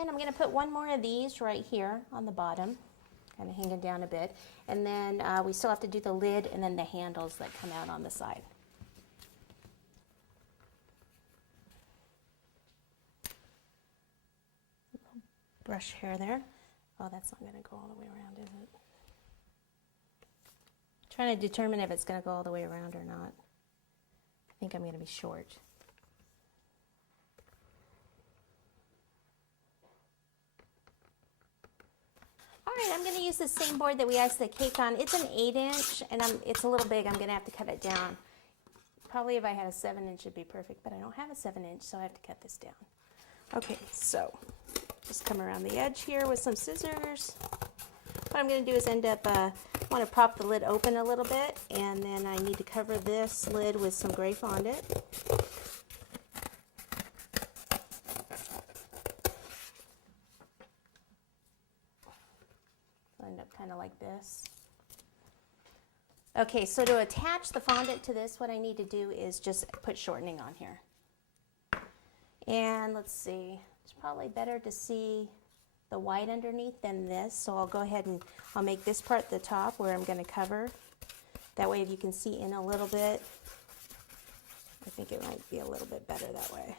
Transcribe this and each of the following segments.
and I'm going to put one more of these right here on the bottom, kind of hanging down a bit. And then we still have to do the lid and then the handles that come out on the side. Brush hair there. Oh, that's not going to go all the way around, is it? Trying to determine if it's going to go all the way around or not. I think I'm going to be short. All right, I'm going to use the same board that we iced the cake on. It's an 8-inch, and it's a little big. I'm going to have to cut it down. Probably if I had a 7-inch, it'd be perfect, but I don't have a 7-inch, so I have to cut this down. Okay, so just come around the edge here with some scissors. What I'm going to do is I want to prop the lid open a little bit, and then I need to cover this lid with some gray fondant. I'll end up kind of like this. Okay, so to attach the fondant to this, what I need to do is just put shortening on here. And let's see, it's probably better to see the white underneath than this, so I'll go ahead and I'll make this part the top where I'm going to cover. That way if you can see in a little bit, I think it might be a little bit better that way.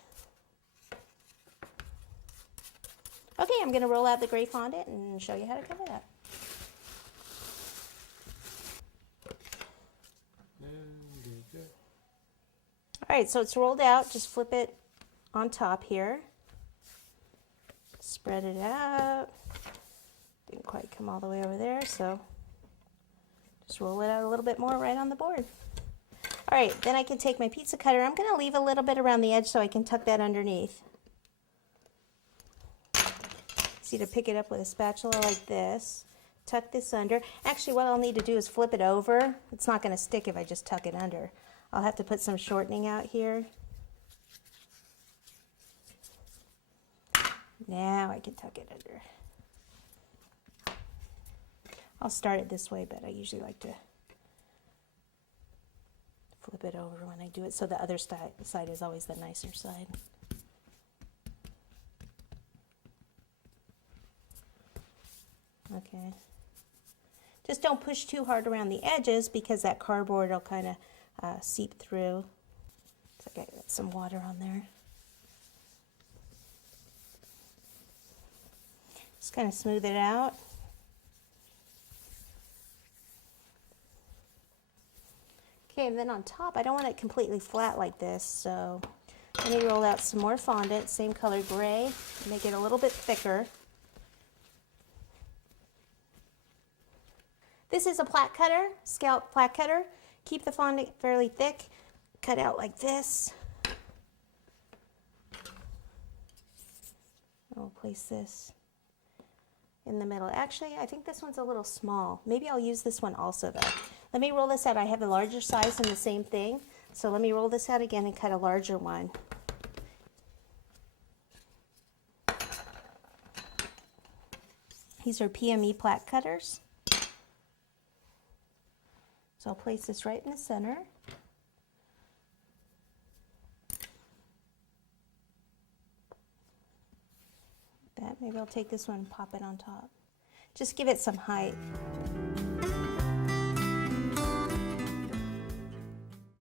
Okay, I'm going to roll out the gray fondant and show you how to cover that. Alright, so it's rolled out, just flip it on top here. Spread it out. Didn't quite come all the way over there, so just roll it out a little bit more right on the board. Alright, then I can take my pizza cutter. I'm going to leave a little bit around the edge so I can tuck that underneath. See, to pick it up with a spatula like this. Tuck this under. Actually, what I'll need to do is flip it over. It's not going to stick if I just tuck it under. I'll have to put some shortening out here. Now I can tuck it under. I'll start it this way, but I usually like to flip it over when I do it so the other side is always the nicer side. Okay. Just don't push too hard around the edges because that cardboard will kind of seep through. Looks like I got some water on there. Just kind of smooth it out. Okay, and then on top, I don't want it completely flat like this, so let me roll out some more fondant, same color gray, make it a little bit thicker. This is a plat cutter, scallop plat cutter. Keep the fondant fairly thick, cut out like this. I'll place this in the middle. Actually, I think this one's a little small. Maybe I'll use this one also though. Let me roll this out. I have a larger size and the same thing. So let me roll this out again and cut a larger one. These are PME plat cutters. So I'll place this right in the center. Maybe I'll take this one and pop it on top. Just give it some height.